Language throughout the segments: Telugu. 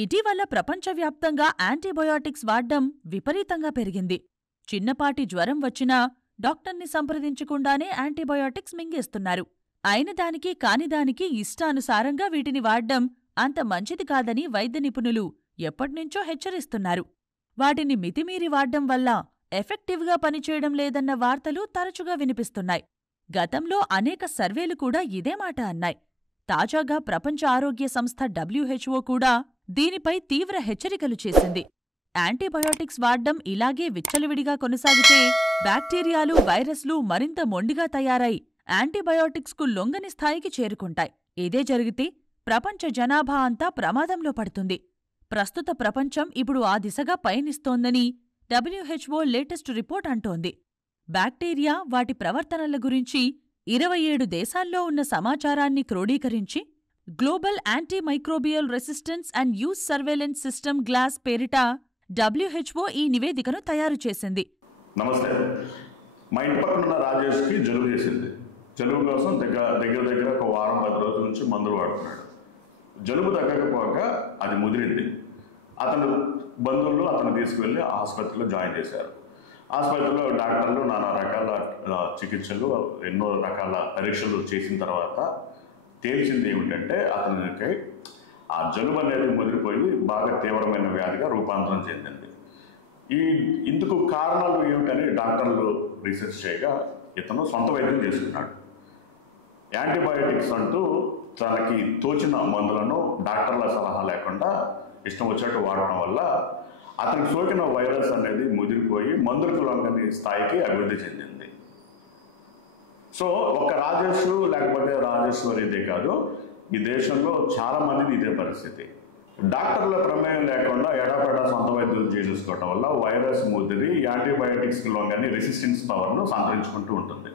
ఇటీవల ప్రపంచవ్యాప్తంగా యాంటీబయాటిక్స్ వాడ్డం విపరీతంగా పెరిగింది. చిన్నపాటి జ్వరం వచ్చినా డాక్టర్ని సంప్రదించకుండానే యాంటీబయాటిక్స్ మింగేస్తున్నారు. అయినదానికి కానిదానికి ఇష్టానుసారంగా వీటిని వాడ్డం అంత మంచిది కాదని వైద్య నిపుణులు ఎప్పట్నుంచో హెచ్చరిస్తున్నారు. వాటిని మితిమీరి వాడ్డం వల్ల ఎఫెక్టివ్గా పనిచేయడం లేదన్న వార్తలు తరచుగా వినిపిస్తున్నాయి. గతంలో అనేక సర్వేలు కూడా ఇదే మాట అన్నాయి. తాజాగా ప్రపంచ ఆరోగ్య సంస్థ WHO కూడా దీనిపై తీవ్ర హెచ్చరికలు చేసింది. యాంటీబయాటిక్స్ వాడ్డం ఇలాగే విచ్చలవిడిగా కొనసాగితే బ్యాక్టీరియాలు, వైరస్లు మరింత మొండిగా తయారై యాంటీబయాటిక్స్కు లొంగని స్థాయికి చేరుకుంటాయి. ఇదే జరిగితే ప్రపంచ జనాభా అంతా ప్రమాదంలో పడుతుంది. ప్రస్తుత ప్రపంచం ఇప్పుడు ఆ దిశగా పయనిస్తోందని WHO లేటెస్ట్ రిపోర్ట్ అంటోంది. బ్యాక్టీరియా, వాటి ప్రవర్తనల గురించి 27 దేశాల్లో ఉన్న సమాచారాన్ని క్రోడీకరించి global antimicrobial resistance and use surveillance system GLASS పేరిట WHO ఈ నివేదికను తయారు చేసింది. నమస్తే. మా ఇంటి పక్కన ఉన్న రాజేష్కి జలుబు చేసింది. జలుబు కోసం దగ్గర ఒక వారం 10 రోజుల నుంచి మందులు వాడుతున్నాడు. జలుబు తగ్గకపోక అది ముదిరింది. అతను బంధువులు అతను తీసుకువెళ్ళి ఆసుపత్రిలో జాయిన్ చేశారు. ఆసుపత్రిలో డాక్టర్లు నానా రకాల చికిత్సలు, ఎన్నో రకాల పరీక్షలు చేసిన తర్వాత తేల్చింది ఏమిటంటే అతనికి ఆ జలుబు అనేది ముదిరిపోయి బాగా తీవ్రమైన వ్యాధిగా రూపాంతరం చెందింది. ఇందుకు కారణాలు ఏమిటని డాక్టర్లు రీసెర్చ్ చేయగా ఇతను సొంత వైద్యం చేసుకున్నాడు. యాంటీబయాటిక్స్ అంటూ తనకి తోచిన మందులను డాక్టర్ల సలహా లేకుండా ఇష్టం వచ్చినట్టు వాడటం వల్ల అతనికి సోకిన వైరస్ అనేది ముదిరిపోయి మందులకు లొంగని స్థాయికి అభివృద్ధి చెందింది. సో ఒక రాజేష్ లేకపోతే రాజేశ్వరి ఇదే కాదు, ఈ దేశంలో చాలా మందిది ఇదే పరిస్థితి. డాక్టర్ల ప్రమేయం లేకుండా ఎడాపెడా సొంత వైద్యులు చేసేసుకోవటం వల్ల వైరస్ ముదిరి యాంటీబయాటిక్స్కి లొంగని రెసిస్టెన్స్ పవర్ను సంతరించుకుంటూ ఉంటుంది.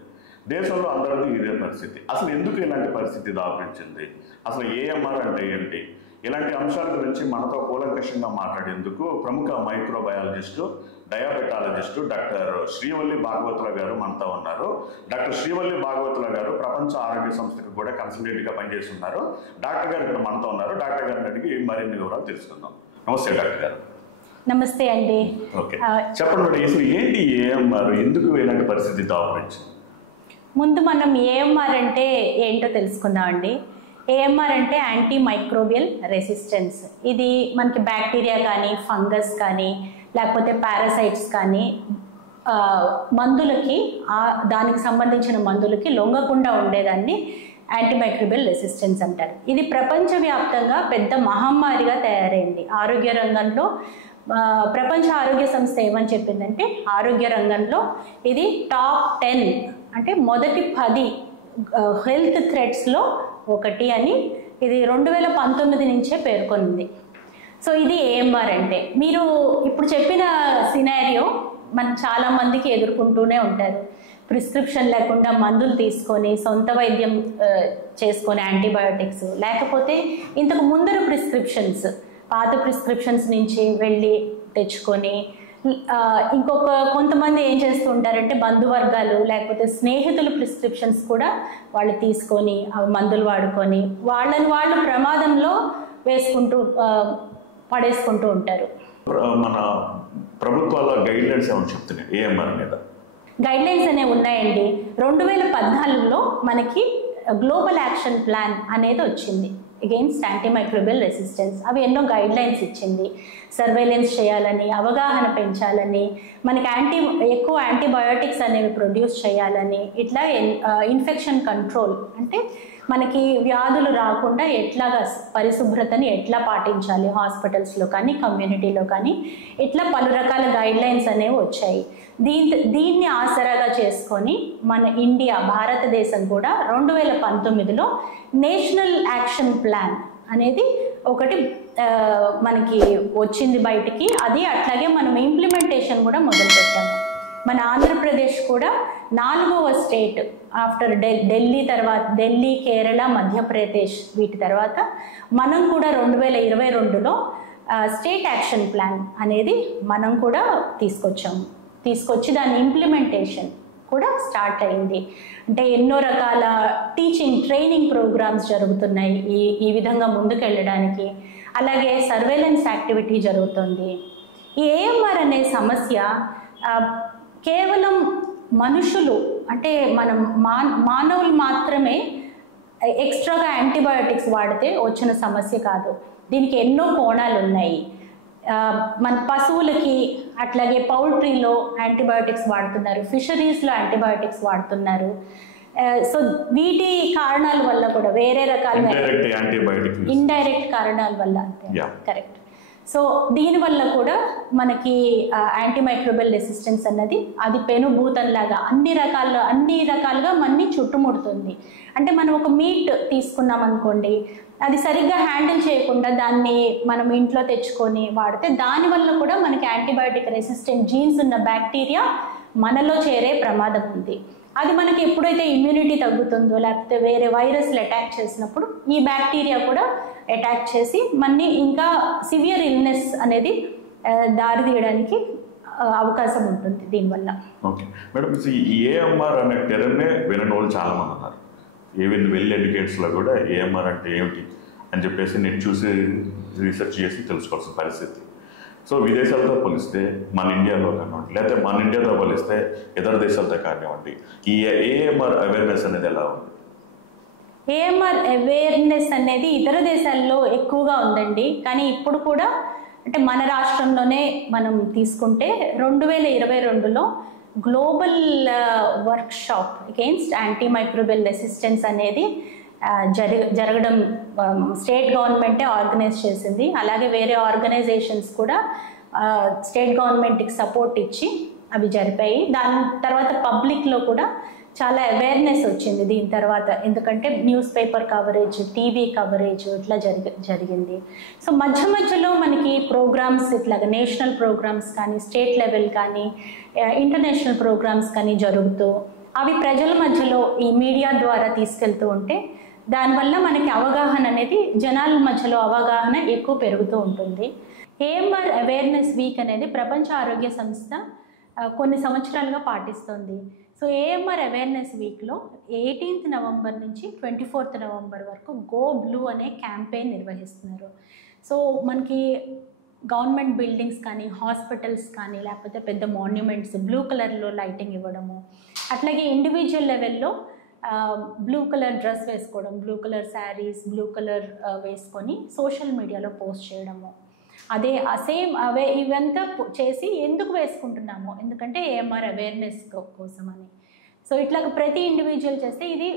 దేశంలో అందరిది ఇదే పరిస్థితి. అసలు ఎందుకు ఇలాంటి పరిస్థితి దాపురించింది? అసలు AMR అంటే ఏంటి? ఇలాంటి అంశాల గురించి మనతో కూలంకషంగా మాట్లాడేందుకు ప్రముఖ మైక్రోబయాలజిస్టు, డయాబెటాలజిస్టు డాక్టర్ శ్రీవల్లి భాగవతుల గారు మనతో ఉన్నారు. డాక్టర్ శ్రీవల్లి భాగవతుల గారు ప్రపంచ ఆరోగ్య సంస్థకు కూడా కన్సల్టెంట్గా పనిచేస్తున్నారు. డాక్టర్ గారు ఇక్కడ మనతో ఉన్నారు. డాక్టర్ గారిని అడిగి మరిన్ని వివరాలు తెలుసుకుందాం. నమస్తే డాక్టర్ గారు. నమస్తే అండి. ఓకే, చెప్పండి అసలు ఏంటి AMR, ఎందుకు ఇలాంటి పరిస్థితి దాపురించింది? ముందు మనం AMR అంటే ఏంటో తెలుసుకుందాం అండి. AMR అంటే యాంటీ మైక్రోబియల్ రెసిస్టెన్స్. ఇది మనకి బ్యాక్టీరియా కానీ, ఫంగస్ కానీ, లేకపోతే పారాసైట్స్ కానీ మందులకి, దానికి సంబంధించిన మందులకి లొంగకుండా ఉండేదాన్ని యాంటీమైక్రోబియల్ రెసిస్టెన్స్ అంటారు. ఇది ప్రపంచవ్యాప్తంగా పెద్ద మహమ్మారిగా తయారైంది ఆరోగ్య రంగంలో. ప్రపంచ ఆరోగ్య సంస్థ ఏమని చెప్పిందంటే ఆరోగ్య రంగంలో ఇది టాప్ 10 అంటే మొదటి 10 హెల్త్ థ్రెట్స్లో ఒకటి అని ఇది 2019 నుంచే పేర్కొంది. సో ఇది AMR అంటే. మీరు ఇప్పుడు చెప్పిన సినారియో మన చాలామందికి ఎదుర్కొంటూనే ఉంటారు. ప్రిస్క్రిప్షన్ లేకుండా మందులు తీసుకొని సొంత వైద్యం చేసుకొని యాంటీబయాటిక్స్, లేకపోతే ఇంతకు ముందర ప్రిస్క్రిప్షన్స్, పాత ప్రిస్క్రిప్షన్స్ నుంచి వెళ్ళి తెచ్చుకొని, కొంతమంది ఏం చేస్తూ ఉంటారంటే బంధువర్గాలు లేకపోతే స్నేహితులు ప్రిస్క్రిప్షన్స్ కూడా వాళ్ళు తీసుకొని మందులు వాడుకొని వాళ్ళు ప్రమాదంలో పడేసుకుంటూ ఉంటారు. మన ప్రభుత్వాల గైడ్లైన్స్ ఏమని చెప్తున్నాయి AMR మీద? గైడ్లైన్స్ అనేవి ఉన్నాయండి. 2014లో మనకి గ్లోబల్ యాక్షన్ ప్లాన్ అనేది వచ్చింది అగెయిన్స్ట్ యాంటీమైక్రోబియల్ రెసిస్టెన్స్. అవి ఎన్నో గైడ్లైన్స్ ఇచ్చింది. సర్వేలెన్స్ చేయాలని, అవగాహన పెంచాలని, మనకి ఎక్కువ యాంటీబయాటిక్స్ అనేవి ప్రొడ్యూస్ చేయాలని, ఇట్లా ఇన్ఫెక్షన్ కంట్రోల్ అంటే మనకి వ్యాధులు రాకుండా ఎట్లాగా పరిశుభ్రతని ఎట్లా పాటించాలి హాస్పిటల్స్లో కానీ, కమ్యూనిటీలో కానీ, ఇట్లా పలు రకాల గైడ్లైన్స్ అనేవి వచ్చాయి. దీన్ని ఆసరాగా చేసుకొని మన భారతదేశం కూడా 2019లో నేషనల్ యాక్షన్ ప్లాన్ అనేది ఒకటి మనకి వచ్చింది బయటికి. అది అట్లాగే మనం ఇంప్లిమెంటేషన్ కూడా మొదలుపెట్టాము. మన ఆంధ్రప్రదేశ్ కూడా 4వ స్టేట్ ఆఫ్టర్ ఢిల్లీ తర్వాత, ఢిల్లీ, కేరళ, మధ్యప్రదేశ్ వీటి తర్వాత మనం కూడా 2022లో స్టేట్ యాక్షన్ ప్లాన్ అనేది మనం కూడా తీసుకొచ్చి దాని ఇంప్లిమెంటేషన్ కూడా స్టార్ట్ అయింది. అంటే ఎన్నో రకాల టీచింగ్ ట్రైనింగ్ ప్రోగ్రామ్స్ జరుగుతున్నాయి ఈ విధంగా ముందుకెళ్ళడానికి. అలాగే సర్వేలెన్స్ యాక్టివిటీ జరుగుతుంది. ఈ ఏఎంఆర్ అనే సమస్య కేవలం మనుషులు అంటే మనం మానవులు మాత్రమే ఎక్స్ట్రాగా యాంటీబయాటిక్స్ వాడితే వచ్చిన సమస్య కాదు. దీనికి ఎన్నో కోణాలు ఉన్నాయి. మన పశువులకి అట్లాగే పౌల్ట్రీలో యాంటీబయాటిక్స్ వాడుతున్నారు, ఫిషరీస్లో యాంటీబయాటిక్స్ వాడుతున్నారు. సో వీటి కారణాల వల్ల కూడా వేరే రకాల ఇండైరెక్ట్ కారణాల వల్ల కరెక్ట్. సో దీనివల్ల కూడా మనకి యాంటీమైక్రోబియల్ రెసిస్టెన్స్ అన్నది అది పెనుభూతంలాగా అన్ని రకాలుగా మనని చుట్టుముడుతుంది. అంటే మనం ఒక మీట్ తీసుకున్నాం అనుకోండి, అది సరిగ్గా హ్యాండిల్ చేయకుండా దాన్ని మనం ఇంట్లో తెచ్చుకొని వాడితే దానివల్ల కూడా మనకి యాంటీబయాటిక్ రెసిస్టెంట్ జీన్స్ ఉన్న బ్యాక్టీరియా మనలో చేరే ప్రమాదం ఉంది. అది మనకి ఎప్పుడైతే ఇమ్యూనిటీ తగ్గుతుందో లేకపోతే వేరే వైరస్లు అటాక్ చేసినప్పుడు ఈ బ్యాక్టీరియా కూడా అటాక్ చేసి మనని ఇంకా సివియర్ ఇల్నెస్ అనేది దారి తీయడానికి అవకాశం ఉంటుంది దీనివల్ల. ఓకే మేడం, ఏఎంఆర్ అనే టెర్మ్నే వినని వాళ్ళు చాలా మంది ఉన్నారు. ఈవెన్ వెల్ ఎడ్యుకేట్స్లో కూడా ఏఎంఆర్ అంటే ఏమిటి అని చెప్పేసి నేను చూసి రీసెర్చ్ చేసి తెలుసుకోవాల్సిన పరిస్థితి. సో విదేశాలతో పోలిస్తే మన ఇండియాలో కానివ్వండి లేకపోతే మన ఇండియాతో పోలిస్తే ఇతర దేశాలతో కానివ్వండి ఈ ఏఎంఆర్ అవేర్నెస్ అనేది ఎలా ఉంది? ఏఎంఆర్ అవేర్నెస్ అనేది ఇతర దేశాల్లో ఎక్కువగా ఉందండి. కానీ ఇప్పుడు కూడా అంటే మన రాష్ట్రంలోనే మనం తీసుకుంటే 2022లో global workshop against antimicrobial resistance అనేది జరగడం స్టేట్ గవర్నమెంటే ఆర్గనైజ్ చేసింది. అలాగే వేరే ఆర్గనైజేషన్స్ కూడా స్టేట్ గవర్నమెంట్కి సపోర్ట్ ఇచ్చి అవి జరిపాయి. దాని తర్వాత పబ్లిక్లో కూడా చాలా అవేర్నెస్ వచ్చింది దీని తర్వాత, ఎందుకంటే news paper coverage, TV coverage ఇట్లా జరిగింది. సో మధ్యలో మనకి ప్రోగ్రామ్స్ ఇట్లాగా నేషనల్ ప్రోగ్రామ్స్ కానీ స్టేట్ లెవెల్ కానీ ఇంటర్నేషనల్ ప్రోగ్రామ్స్ కానీ జరుగుతూ అవి ప్రజల మధ్యలో ఈ మీడియా ద్వారా తీసుకెళ్తూ ఉంటే దానివల్ల మనకి అవగాహన అనేది జనాల మధ్యలో అవగాహన ఎక్కువ పెరుగుతూ ఉంటుంది. ఏఎంఆర్ అవేర్నెస్ వీక్ అనేది ప్రపంచ ఆరోగ్య సంస్థ కొన్ని సంవత్సరాలుగా పాటిస్తుంది. సో ఏఎంఆర్ అవేర్నెస్ వీక్లో 18th నవంబర్ నుంచి 24th నవంబర్ వరకు గో బ్లూ అనే క్యాంపెయిన్ నిర్వహిస్తున్నారు. సో మనకి గవర్నమెంట్ బిల్డింగ్స్ కానీ హాస్పిటల్స్ కానీ లేకపోతే పెద్ద మాన్యుమెంట్స్ బ్లూ కలర్లో లైటింగ్ ఇవ్వడము, అట్లాగే ఇండివిజువల్ లెవెల్లో బ్లూ కలర్ డ్రెస్ వేసుకోవడం, blue colour saris blue colour వేసుకొని సోషల్ మీడియాలో పోస్ట్ చేయడము, అవే ఇవంతా చేసి ఎందుకు వేసుకుంటున్నాము, ఎందుకంటే ఏఎంఆర్ అవేర్నెస్ కోసం అని. సో ఇట్లా ప్రతి ఇండివిజువల్ చేస్తే ఇది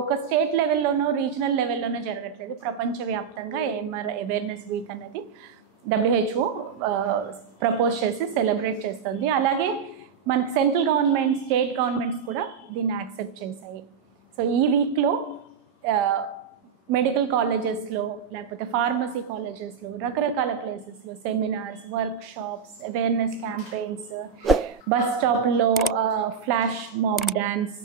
ఒక స్టేట్ లెవెల్లోనో రీజనల్ లెవెల్లోనో జరగట్లేదు, ప్రపంచవ్యాప్తంగా ఏఎంఆర్ అవేర్నెస్ వీక్ అనేది WHO ప్రపోజ్ చేసి సెలబ్రేట్ చేస్తుంది. అలాగే మనకి సెంట్రల్ గవర్నమెంట్ స్టేట్ గవర్నమెంట్స్ కూడా దీన్ని యాక్సెప్ట్ చేశాయి. సో ఈ వీక్లో మెడికల్ కాలేజెస్లో లేకపోతే ఫార్మసీ కాలేజెస్లో రకరకాల ప్లేసెస్లో seminars, workshops, awareness campaigns, bus స్టాప్లో ఫ్లాష్ మాబ్ డ్యాన్స్,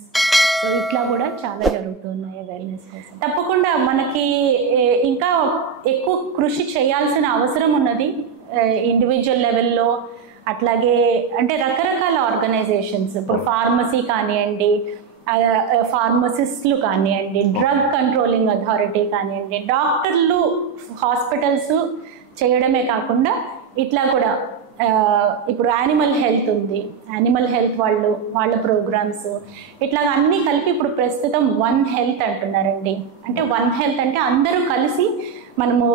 సో ఇట్లా కూడా చాలా జరుగుతున్నాయి అవేర్నెస్ కోసం. తప్పకుండా మనకి ఇంకా ఎక్కువ కృషి చేయాల్సిన అవసరం ఉన్నది ఇండివిజువల్ లెవెల్లో. అట్లాగే అంటే రకరకాల ఆర్గనైజేషన్స్, ఇప్పుడు ఫార్మసీ కానివ్వండి, ఫార్మసిస్టులు కానివ్వండి, డ్రగ్ కంట్రోలింగ్ అథారిటీ కానివ్వండి, డాక్టర్లు హాస్పిటల్స్ చేయడమే కాకుండా ఇట్లా కూడా ఇప్పుడు యానిమల్ హెల్త్ ఉంది, యానిమల్ హెల్త్ వాళ్ళ ప్రోగ్రామ్స్ ఇట్లా అన్నీ కలిపి ఇప్పుడు ప్రస్తుతం వన్ హెల్త్ అంటున్నారండి. అంటే వన్ హెల్త్ అంటే అందరూ కలిసి మనము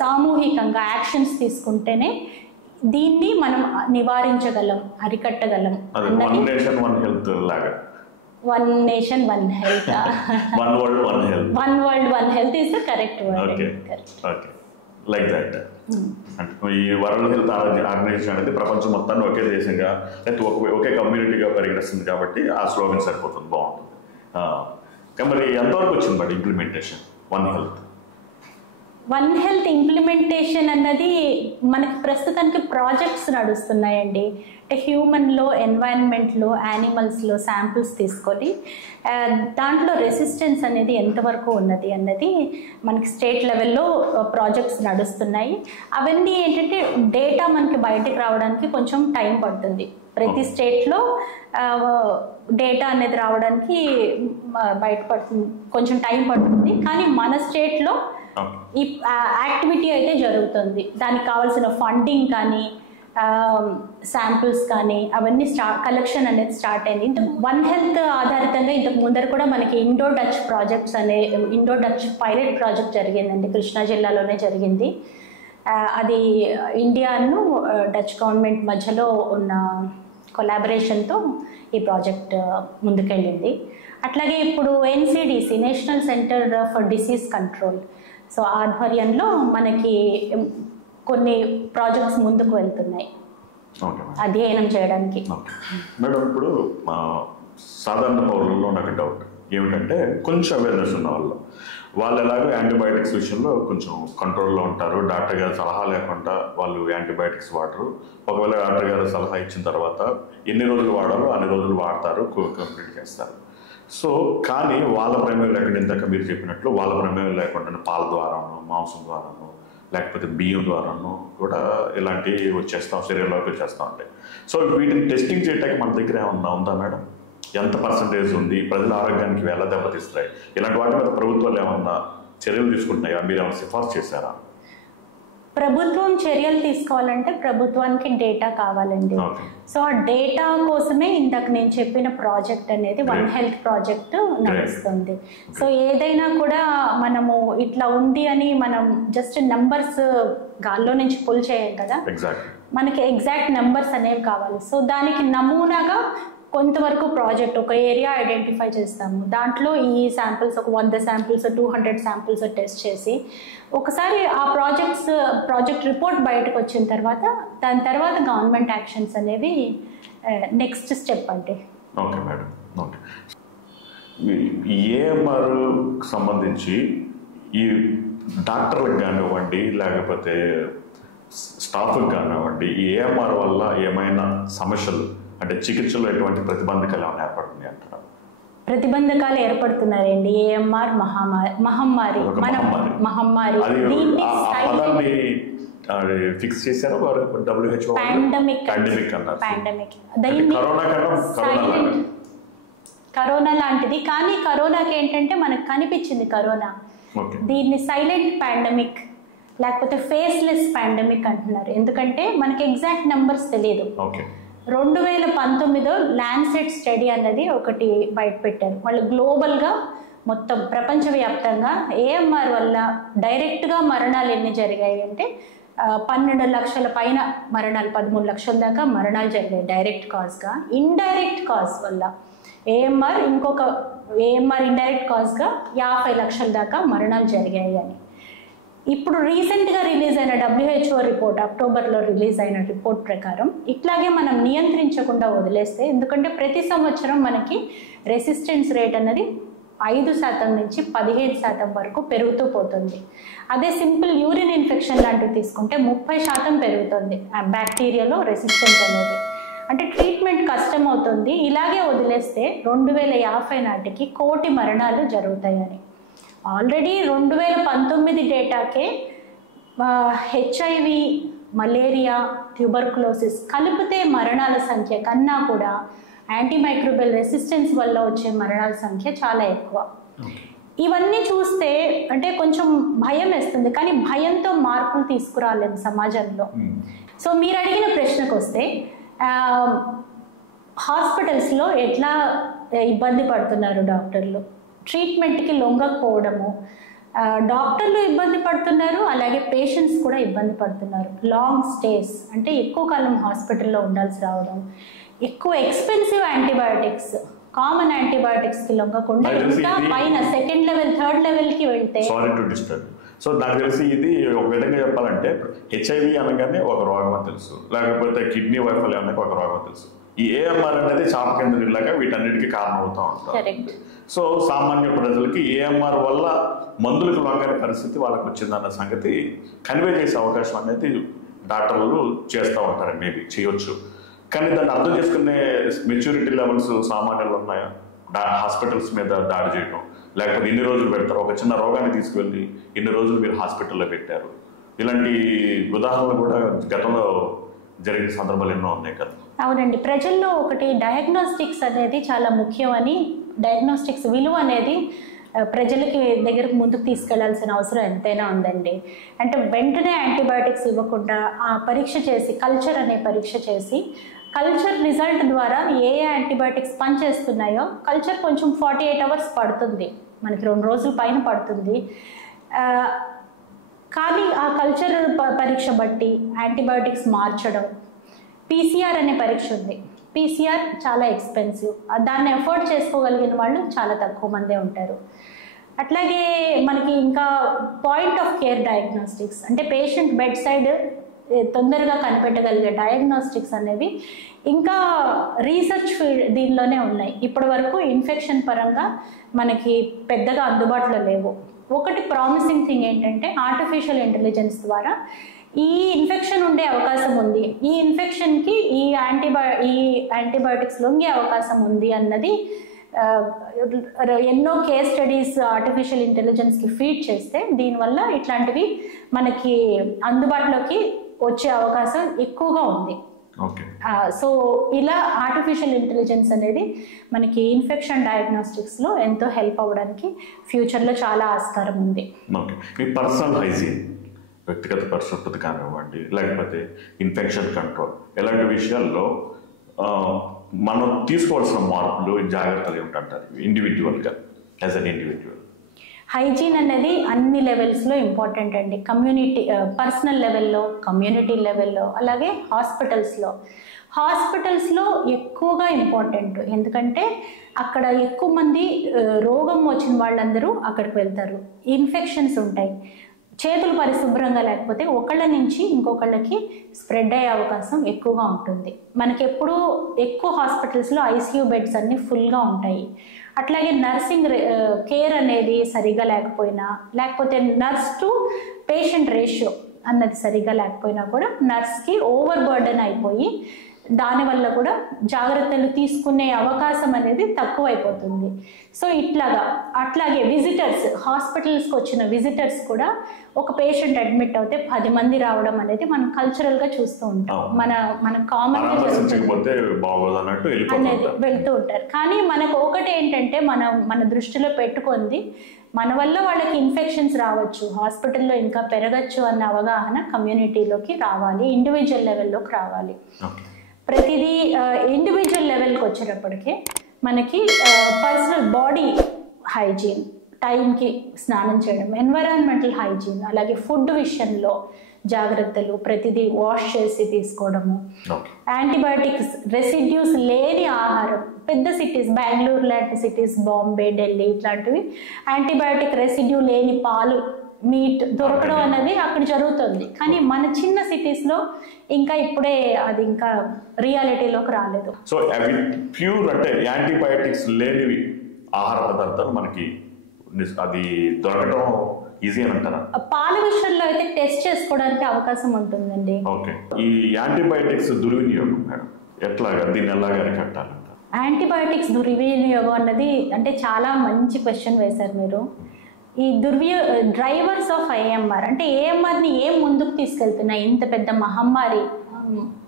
సామూహికంగా యాక్షన్స్ తీసుకుంటేనే దీన్ని మనం నివారించగలం, అరికట్టగలం. వన్ నేషన్ వన్ హెల్త్ లాగా one nation one health, one world one health, one world one health is the correct word. Okay like that. అంటే ఈ వరల్డ్ హెల్త్ ఆర్గనైజేషన్ అనేది ప్రపంచం మొత్తాన్ని ఒకే దేశంగా లేకపోతే ఒకే కమ్యూనిటీగా పరిగణిస్తుంది కాబట్టి ఆ స్లోగన్ సరిపోతుంది, బాగుంటుంది. మరి ఎంతవరకు వచ్చింది but implementation one health? One health implementation అన్నది మనకి ప్రస్తుతానికి ప్రాజెక్ట్స్ నడుస్తున్నాయండి. అంటే హ్యూమన్లో, ఎన్వైరన్మెంట్లో, యానిమల్స్లో శాంపిల్స్ తీసుకొని దాంట్లో రెసిస్టెన్స్ అనేది ఎంతవరకు ఉన్నది అన్నది మనకి స్టేట్ లెవెల్లో ప్రాజెక్ట్స్ నడుస్తున్నాయి. అవన్నీ ఏంటంటే డేటా మనకి బయటకు రావడానికి కొంచెం టైం పడుతుంది. ప్రతి స్టేట్లో డేటా అనేది రావడానికి బయటపడుతుంది, కొంచెం టైం పడుతుంది. కానీ మన స్టేట్లో ఈ యాక్టివిటీ అయితే జరుగుతుంది. దానికి కావాల్సిన ఫండింగ్ కానీ శాంపిల్స్ కానీ అవన్నీ కలెక్షన్ అనేది స్టార్ట్ అయింది. వన్ హెల్త్ ఆధారితంగా ఇంతకు ముందర కూడా మనకి ఇండో డచ్ పైలట్ ప్రాజెక్ట్ జరిగిందండి, కృష్ణా జిల్లాలోనే జరిగింది. అది ఇండియాను డచ్ గవర్నమెంట్ మధ్యలో ఉన్న కొలాబరేషన్తో ఈ ప్రాజెక్ట్ ముందుకెళ్ళింది. అట్లాగే ఇప్పుడు NCDC, national centre for disease control, so ఆధ్వర్యంలో మనకి కొన్ని ప్రాజెక్ట్స్ ముందుకు వెళ్తున్నాయి అధ్యయనం చేయడానికి. మేడం, ఇప్పుడు సాధారణ పౌరులలో నాకు డౌట్ ఏమిటంటే, కొంచెం అవేర్నెస్ ఉన్న వాళ్ళు ఎలాగో యాంటీబయాటిక్స్ విషయంలో కొంచెం కంట్రోల్లో ఉంటారు. డాక్టర్ గారు సలహా లేకుండా వాళ్ళు యాంటీబయాటిక్స్ వాడరు. ఒకవేళ డాక్టర్ గారు సలహా ఇచ్చిన తర్వాత ఎన్ని రోజులు వాడాలో అన్ని రోజులు వాడతారు, కంప్లీట్ చేస్తారు. సో కానీ వాళ్ళ ప్రమేయం ఎక్కడ ఇందాక మీరు చెప్పినట్లు వాళ్ళ ప్రమేయం లేకుండా పాల ద్వారానో, మాంసం ద్వారానో, లేకపోతే బియ్యం ద్వారానో కూడా ఇలాంటివి వచ్చేస్తాం, శరీరంలోకి వచ్చేస్తూ ఉంటాయి. సో వీటిని టెస్టింగ్ చేయడానికి మన దగ్గర ఏమన్నా ఉందా మేడం? ఎంత పర్సంటేజ్ ఉంది, ప్రజల ఆరోగ్యానికి ఎలా దెబ్బతీస్తాయి, ఇలాంటి వాటి మీద ప్రభుత్వాలు ఏమన్నా చర్యలు తీసుకుంటున్నాయా? మీరు ఏమైనా సిఫార్సు చేశారా? ప్రభుత్వం చర్యలు తీసుకోవాలంటే ప్రభుత్వానికి డేటా కావాలండి. సో ఆ డేటా కోసమే ఇందాక నేను చెప్పిన ప్రాజెక్ట్ అనేది వన్ హెల్త్ ప్రాజెక్ట్ నడుస్తుంది. సో ఏదైనా కూడా మనము ఇట్లా ఉంది అని మనం జస్ట్ నంబర్స్ గాల్లో నుంచి పుల్ చేయం కదా, మనకి ఎగ్జాక్ట్ నంబర్స్ అనేవి కావాలి. సో దానికి నమూనాగా కొంతవరకు ప్రాజెక్ట్ ఒక ఏరియా ఐడెంటిఫై చేస్తాము. దాంట్లో ఈ శాంపిల్స్ ఒక 100 శాంపిల్స్ 200 శాంపిల్స్ టెస్ట్ చేసి ఒకసారి ఆ ప్రాజెక్ట్ రిపోర్ట్ బయటకు వచ్చిన తర్వాత దాని తర్వాత గవర్నమెంట్ యాక్షన్స్ అనేవి నెక్స్ట్ స్టెప్ అంటే. Okay madam, okay. ఏఎంఆర్ సంబంధించి ఈ డాక్టర్లకు కానివ్వండి లేకపోతే స్టాఫ్కి కానివ్వండి, ఏఎంఆర్ వల్ల ఏమైనా సమస్యలు అంటే చికిత్సలో ఎటువంటి ప్రతిబంధకాలు ఏమైనా ఏర్పడుతున్నాయి అంటారా? ప్రతిబంధకాలు ఏర్పడుతున్నారండి. ఏఎంఆర్ మహమ్మారి ఫిక్స్ చేశారు WHO, పాండమిక్ అన్నారు. కరోనా లాంటిది, కానీ కరోనాకి ఏంటంటే మనకు కనిపించింది కరోనా, దీన్ని సైలెంట్ పాండమిక్ లేకపోతే ఫేస్లెస్ పాండమిక్ అంటున్నారు. ఎందుకంటే మనకి ఎగ్జాక్ట్ నెంబర్స్ తెలియదు. 2019లో ల్యాన్సెట్ స్టడీ అన్నది ఒకటి బయట పెట్టారు. వాళ్ళు గ్లోబల్గా మొత్తం ప్రపంచవ్యాప్తంగా ఏఎంఆర్ వల్ల డైరెక్ట్గా మరణాలు ఎన్ని జరిగాయి అంటే 12 లక్షల పైన మరణాలు, 13 లక్షల దాకా మరణాలు జరిగాయి డైరెక్ట్ కాజ్గా. ఇండైరెక్ట్ కాజ్ వల్ల ఏఎంఆర్ ఇండైరెక్ట్ కాజ్గా 50 లక్షల దాకా మరణాలు జరిగాయి అని ఇప్పుడు రీసెంట్గా రిలీజ్ అయిన WHO రిపోర్ట్, అక్టోబర్లో రిలీజ్ అయిన రిపోర్ట్ ప్రకారం ఇట్లాగే మనం నియంత్రించకుండా వదిలేస్తే, ఎందుకంటే ప్రతి సంవత్సరం మనకి రెసిస్టెన్స్ రేట్ అన్నది 5% నుంచి 15% వరకు పెరుగుతూ పోతుంది. అదే సింపుల్ యూరిన్ ఇన్ఫెక్షన్ లాంటివి తీసుకుంటే 30% పెరుగుతుంది ఆ బ్యాక్టీరియాలో రెసిస్టెన్స్ అనేది. అంటే ట్రీట్మెంట్ కష్టం అవుతుంది. ఇలాగే వదిలేస్తే 2050 నాటికి 1 కోటి మరణాలు జరుగుతాయని. ఆల్రెడీ 2019 డేటాకే HIV, మలేరియా, ట్యూబర్కులోసిస్ కలిపితే మరణాల సంఖ్య కన్నా కూడా యాంటీమైక్రోబియల్ రెసిస్టెన్స్ వల్ల వచ్చే మరణాల సంఖ్య చాలా ఎక్కువ. ఇవన్నీ చూస్తే అంటే కొంచెం భయం వేస్తుంది, కానీ భయంతో మార్పులు తీసుకురాలేదు సమాజంలో. సో మీరు అడిగిన ప్రశ్నకు వస్తే హాస్పిటల్స్లో ఎట్లా ఇబ్బంది పడుతున్నారు డాక్టర్లు, ట్రీట్మెంట్కి లొంగకపోవడము, డాక్టర్లు ఇబ్బంది పడుతున్నారు, అలాగే పేషెంట్స్ కూడా ఇబ్బంది పడుతున్నారు. లాంగ్ స్టేస్ అంటే ఎక్కువ కాలం హాస్పిటల్లో ఉండాల్సి రావడం, ఎక్కువ ఎక్స్పెన్సివ్ యాంటీబయాటిక్స్, కామన్ యాంటీబయాటిక్స్కి లొంగకుండా ఇంకా పైన సెకండ్ లెవెల్, థర్డ్ లెవెల్కి వెళ్తే. సో నాకు తెలిసి ఇది ఒక విధంగా చెప్పాలంటే HIV అనగానే ఒక రోగం అని తెలుసు, లేకపోతే కిడ్నీ వైఫల్యం అనేది ఒక రోగం తెలుసు. ఈ ఏఎంఆర్ అనేది చాప కింద నీళ్ళగా వీటన్నిటికీ కారణం అవుతూ ఉంటారు. సో సామాన్య ప్రజలకి ఏఎంఆర్ వల్ల మందులకు లొంగని పరిస్థితి వాళ్ళకి వచ్చిందన్న సంగతి కన్వే చేసే అవకాశం అనేది డాక్టర్లు చేస్తూ ఉంటారు, మేబీ చేయొచ్చు. కానీ దాన్ని అర్థం చేసుకునే మెచ్యూరిటీ లెవెల్స్ సామాన్యులు ఉన్నాయా? హాస్పిటల్స్ మీద దాడి చేయడం, లేకపోతే ఇన్ని రోజులు పెడతారు, ఒక చిన్న రోగాన్ని తీసుకువెళ్ళి ఇన్ని రోజులు మీరు హాస్పిటల్లో పెట్టారు, ఇలాంటి ఉదాహరణలు కూడా గతంలో జరిగిన సందర్భాలు ఎన్నో ఉన్నాయి కదా. అవునండి, ప్రజల్లో ఒకటి డయాగ్నోస్టిక్స్ అనేది చాలా ముఖ్యమని, డయాగ్నోస్టిక్స్ విలువ అనేది ప్రజలకి దగ్గరకు ముందుకు తీసుకెళ్లాల్సిన అవసరం ఎంతైనా ఉందండి. అంటే వెంటనే యాంటీబయాటిక్స్ ఇవ్వకుండా ఆ పరీక్ష చేసి, కల్చర్ అనే పరీక్ష చేసి, కల్చర్ రిజల్ట్ ద్వారా ఏ యాంటీబయాటిక్స్ పనిచేస్తున్నాయో, కల్చర్ కొంచెం 48 hours పడుతుంది, మనకి 2 రోజుల పైన పడుతుంది. కానీ ఆ కల్చర్ పరీక్ష బట్టి యాంటీబయాటిక్స్ మార్చడం. పీసీఆర్ అనే పరీక్ష ఉంది. పీసీఆర్ చాలా ఎక్స్పెన్సివ్, దాన్ని ఎఫోర్డ్ చేసుకోగలిగిన వాళ్ళు చాలా తక్కువ మందే ఉంటారు. అట్లాగే మనకి ఇంకా పాయింట్ ఆఫ్ కేర్ డయాగ్నోస్టిక్స్, అంటే పేషెంట్ బెడ్ సైడ్ తొందరగా కనిపెట్టగలిగే డయాగ్నోస్టిక్స్ అనేవి ఇంకా రీసెర్చ్ ఫీల్డ్ దీనిలోనే ఉన్నాయి. ఇప్పటి వరకు ఇన్ఫెక్షన్ పరంగా మనకి పెద్దగా అందుబాటులో లేవు. ఒకటి ప్రామిసింగ్ థింగ్ ఏంటంటే ఆర్టిఫిషియల్ ఇంటెలిజెన్స్ ద్వారా ఈ ఇన్ఫెక్షన్ ఉండే అవకాశం ఉంది, ఈ ఇన్ఫెక్షన్కి ఈ యాంటీబయాటిక్స్ లొంగే అవకాశం ఉంది అన్నది ఎన్నో కేస్ స్టడీస్ ఆర్టిఫిషియల్ ఇంటెలిజెన్స్కి ఫీడ్ చేస్తే దీనివల్ల ఇట్లాంటివి మనకి అందుబాటులోకి వచ్చే అవకాశం ఎక్కువగా ఉంది. సో ఇలా ఆర్టిఫిషియల్ ఇంటెలిజెన్స్ అనేది మనకి ఇన్ఫెక్షన్ డయాగ్నోస్టిక్స్లో ఎంతో హెల్ప్ అవ్వడానికి ఫ్యూచర్లో చాలా ఆస్కారం ఉంది. పర్సనల్ హైజీన్, వ్యక్తిగత పరిశుభ్రత కానివ్వండి, లేకపోతే ఇన్ఫెక్షన్ కంట్రోల్, ఇలాంటి విషయాల్లో మనం తీసుకోవాల్సిన మార్పులు, జాగ్రత్తలు ఏమిటంటారు ఇండివిజువల్గా, యాజ్ అన్ ఇండివిజువల్? హైజీన్ అనేది అన్ని లెవెల్స్లో ఇంపార్టెంట్ అండి. కమ్యూనిటీ, పర్సనల్ లెవెల్లో, కమ్యూనిటీ లెవెల్లో, అలాగే హాస్పిటల్స్లో ఎక్కువగా ఇంపార్టెంట్. ఎందుకంటే అక్కడ ఎక్కువ మంది రోగం వచ్చిన వాళ్ళందరూ అక్కడికి వెళ్తారు, ఇన్ఫెక్షన్స్ ఉంటాయి. చేతులు పరిశుభ్రంగా లేకపోతే ఒకళ్ళ నుంచి ఇంకొకళ్ళకి స్ప్రెడ్ అయ్యే అవకాశం ఎక్కువగా ఉంటుంది. మనకి ఎప్పుడూ ఎక్కువ హాస్పిటల్స్లో ఐసీయూ బెడ్స్ అన్నీ ఫుల్గా ఉంటాయి. అట్లాగే నర్సింగ్ కేర్ అనేది సరిగా లేకపోయినా, లేకపోతే నర్స్ టు పేషెంట్ రేషియో అన్నది సరిగా లేకపోయినా కూడా నర్స్కి ఓవర్ బర్డెన్ అయిపోయి దానివల్ల కూడా జాగ్రత్తలు తీసుకునే అవకాశం అనేది తక్కువైపోతుంది. సో అట్లాగే విజిటర్స్, హాస్పిటల్స్కి వచ్చిన విజిటర్స్ కూడా ఒక పేషెంట్ అడ్మిట్ అవుతే 10 మంది రావడం అనేది మనం కల్చరల్గా చూస్తూ ఉంటాం. మన కామన్ అనేది వెళ్తూ ఉంటారు. కానీ మనకు ఒకటి ఏంటంటే మన దృష్టిలో పెట్టుకుంది, మన వల్ల వాళ్ళకి ఇన్ఫెక్షన్స్ రావచ్చు, హాస్పిటల్లో ఇంకా పెరగచ్చు అన్న అవగాహన కమ్యూనిటీలోకి రావాలి, ఇండివిజువల్ లెవెల్లోకి రావాలి. ప్రతిదీ ఇండివిజువల్ లెవెల్కి వచ్చేటప్పటికే మనకి పర్సనల్ బాడీ హైజీన్, టైంకి స్నానం చేయడం, ఎన్విరాన్మెంటల్ హైజీన్, అలాగే ఫుడ్ విషయంలో జాగ్రత్తలు, ప్రతిదీ వాష్ చేసి తీసుకోవడము, యాంటీబయాటిక్స్ రెసిడ్యూస్ లేని ఆహారం. పెద్ద సిటీస్, బెంగళూరు లాంటి సిటీస్, బాంబే, ఢిల్లీ ఇట్లాంటివి యాంటీబయాటిక్ రెసిడ్యూ లేని పాలు, మీట్ దొరకడం అనేది అక్కడ జరుగుతుంది. కానీ మన చిన్న సిటీస్లో ఇంకా ఇప్పుడే అది ఇంకా రియాలిటీలోకి రాలేదు. సో అవి ప్యూర్ అంటే యాంటీబయాటిక్స్ లేనివి ఆహార పదార్థాలు మనకి అది దొరకడం ఈజీ అని అంటారా? పాల విషయంలో అయితే టెస్ట్ చేసుకోవడానికి అవకాశం ఉంటుందండి. ఓకే, ఈ యాంటీబయాటిక్స్ దుర్వినియోగం మేడం ఎట్లాగా, దీన్ని ఎలాగా అరికట్టాలంట? యాంటీబయాటిక్స్ దుర్వినియోగం అన్నది అంటే చాలా మంచి క్వశ్చన్ వేశారు మీరు. ఈ డ్రైవర్స్ ఆఫ్ ఏఎంఆర్ అంటే ఏఎంఆర్ని ఏం ముందుకు తీసుకెళ్తున్నాయి? ఇంత పెద్ద మహమ్మారి,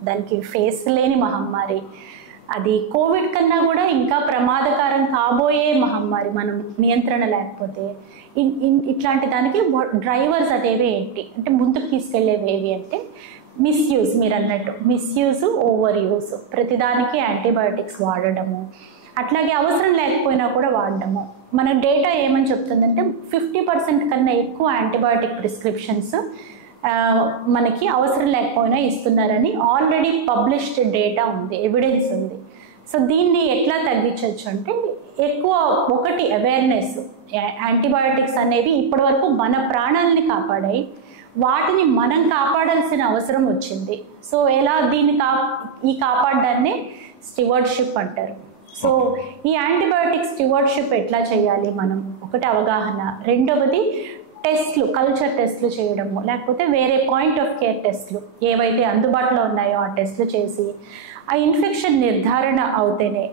దానికి ఫేస్ లేని మహమ్మారి, అది కోవిడ్ కన్నా కూడా ఇంకా ప్రమాదకరం కాబోయే మహమ్మారి మనం నియంత్రణ లేకపోతే. ఇట్లాంటి దానికి డ్రైవర్స్ అనేవి ఏంటి అంటే ముందుకు తీసుకెళ్లేవి ఏవి అంటే మిస్యూజ్, మీరు అన్నట్టు మిస్యూజ్, ఓవర్ యూజ్, ప్రతిదానికి యాంటీబయాటిక్స్ వాడడము, అట్లాగే అవసరం లేకపోయినా కూడా వాడడము. మన డేటా ఏమని చెప్తుందంటే 50% కన్నా ఎక్కువ యాంటీబయాటిక్ ప్రిస్క్రిప్షన్స్ మనకి అవసరం లేకపోయినా ఇస్తున్నారని ఆల్రెడీ పబ్లిష్డ్ డేటా ఉంది, ఎవిడెన్స్ ఉంది. సో దీన్ని ఎట్లా తగ్గించవచ్చు అంటే ఎక్కువ ఒకటి అవేర్నెస్. యాంటీబయాటిక్స్ అనేవి ఇప్పటి వరకు మన ప్రాణాలని కాపాడాయి, వాటిని మనం కాపాడాల్సిన అవసరం వచ్చింది. సో ఎలా దీన్ని ఈ కాపాడడాన్ని స్టివర్డ్షిప్ అంటారు. సో ఈ యాంటీబయాటిక్ స్టివర్డ్షిప్ ఎట్లా చేయాలి మనం? ఒకటి అవగాహన, రెండవది టెస్ట్లు, కల్చర్ టెస్ట్లు చేయడము, లేకపోతే వేరే పాయింట్ ఆఫ్ కేర్ టెస్ట్లు ఏవైతే అందుబాటులో ఉన్నాయో ఆ టెస్ట్లు చేసి ఆ ఇన్ఫెక్షన్ నిర్ధారణ అవుతేనే